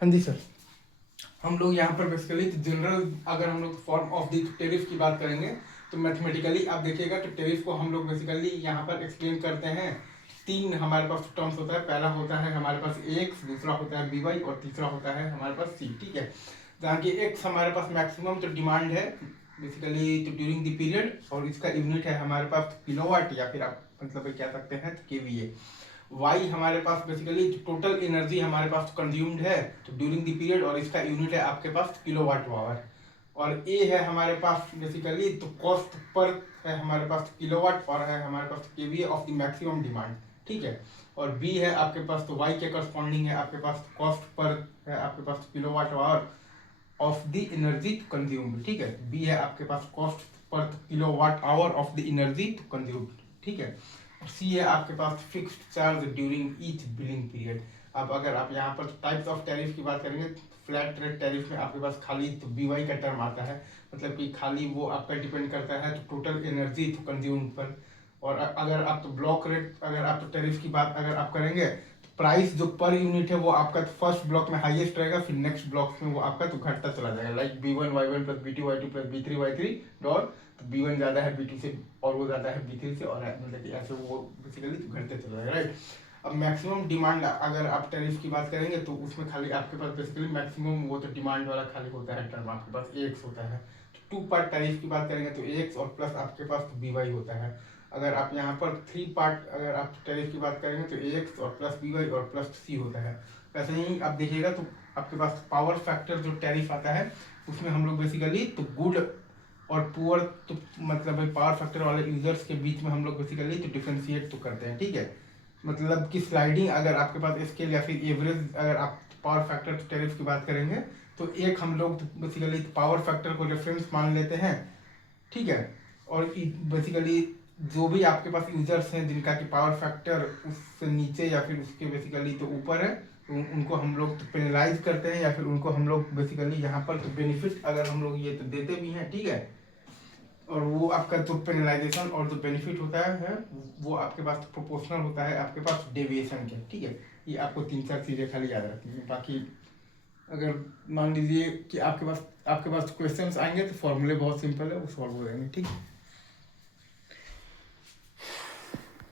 हाँ जी सर। हम लोग यहाँ पर बेसिकली जनरल अगर हम लोग फॉर्म ऑफ द टेरिफ की बात करेंगे तो मैथमेटिकली आप देखिएगा तो टेरिफ को हम लोग बेसिकली यहाँ पर एक्सप्लेन करते हैं। तीन हमारे पास टर्म्स होता है। पहला होता है हमारे पास एक्स, दूसरा होता है बी वाई और तीसरा होता है हमारे पास सी। ठीक है, जहाँ की एक्स हमारे पास मैक्सिमम तो डिमांड है बेसिकली तो ड्यूरिंग द पीरियड, और इसका यूनिट है हमारे पास किलोवाट या फिर आप मतलब कह सकते हैं केवीए। वाई हमारे पास बेसिकली टोटल एनर्जी हमारे पास कंज्यूम्ड है तो ड्यूरिंग द पीरियड, और इसका यूनिट है आपके पास किलोवाट आवर। और ए है हमारे पास बेसिकली तो कॉस्ट पर है हमारे पास किलोवाट, और है हमारे पास KVA of the maximum demand. ठीक है, और बी है आपके पास तो वाई के करस्पॉन्डिंग है आपके पास कॉस्ट पर है आपके पास kilowatt hour of the energy consumed. ठीक है, बी है आपके पास कॉस्ट पर kilowatt hour of the energy consumed. ठीक है, सी है आपके पास fixed charge during each billing period. अब अगर आप यहाँ पर टाइप्स ऑफ टैरिफ की बात करेंगे, फ्लैट रेट टैरिफ में आपके पास खाली तो बीवाई का टर्म आता है, मतलब कि खाली वो आपका डिपेंड करता है तो टोटल एनर्जी तो कंज्यूम पर। और अगर आप तो ब्लॉक रेट अगर आप तो टैरिफ की बात अगर आप करेंगे तो प्राइस जो पर यूनिट है वो आपका फर्स्ट ब्लॉक में हाईएस्ट रहेगा, फिर नेक्स्ट ब्लॉक में वो आपका तो घटता चला जाएगा। Like B1 Y1 plus B2 Y2 plus B3 Y3 dot, तो B1 ज्यादा है B2 से और वो ज्यादा है B3 से, और मतलब कि ऐसे वो बेसिकली तो घटते चला जाएगा, राइट। अब मैक्सिमम डिमांड अगर आप टैरिफ की बात करेंगे तो उसमें खाली आपके पास बेसिकली मैक्सिमम वो तो डिमांड वाला खाली होता है टर्म आपके पास एक्स होता है। टू पार्ट टैरिफ की बात करेंगे तो एक्स और प्लस आपके पास तो BY होता है। अगर आप यहाँ पर थ्री पार्ट अगर आप टैरिफ की बात करेंगे तो एक्स और प्लस BY और प्लस सी होता है। वैसे ही आप देखिएगा तो आपके पास पावर फैक्टर जो टैरिफ आता है उसमें हम लोग बेसिकली तो गुड और पुअर तो मतलब पावर फैक्टर वाले यूजर्स के बीच में हम लोग बेसिकली तो डिफ्रेंशिएट तो करते हैं। ठीक है, मतलब कि स्लाइडिंग अगर आपके पास स्केल या फिर एवरेज अगर आप पावर फैक्टर टैरिफ की बात करेंगे तो एक हम लोग बेसिकली पावर फैक्टर को रेफरेंस मान लेते हैं। ठीक है, और बेसिकली जो भी आपके पास यूजर्स हैं जिनका कि पावर फैक्टर उससे नीचे या फिर उसके बेसिकली तो ऊपर है तो उनको हम लोग तो पेनलाइज करते हैं, या फिर उनको हम लोग बेसिकली यहाँ पर तो बेनिफिट अगर हम लोग ये तो देते भी हैं। ठीक है, और वो आपका जो पेनलाइजेशन और जो बेनिफिट होता है वो आपके पास प्रोपोर्शनल होता है आपके पास डेविएशन के। ठीक है, ये आपको तीन चार चीज़ें खाली याद रखनी है। बाकी अगर मान लीजिए कि आपके पास क्वेश्चंस आएंगे तो फॉर्मूले बहुत सिंपल है, वो सॉल्व हो जाएंगे। ठीक है।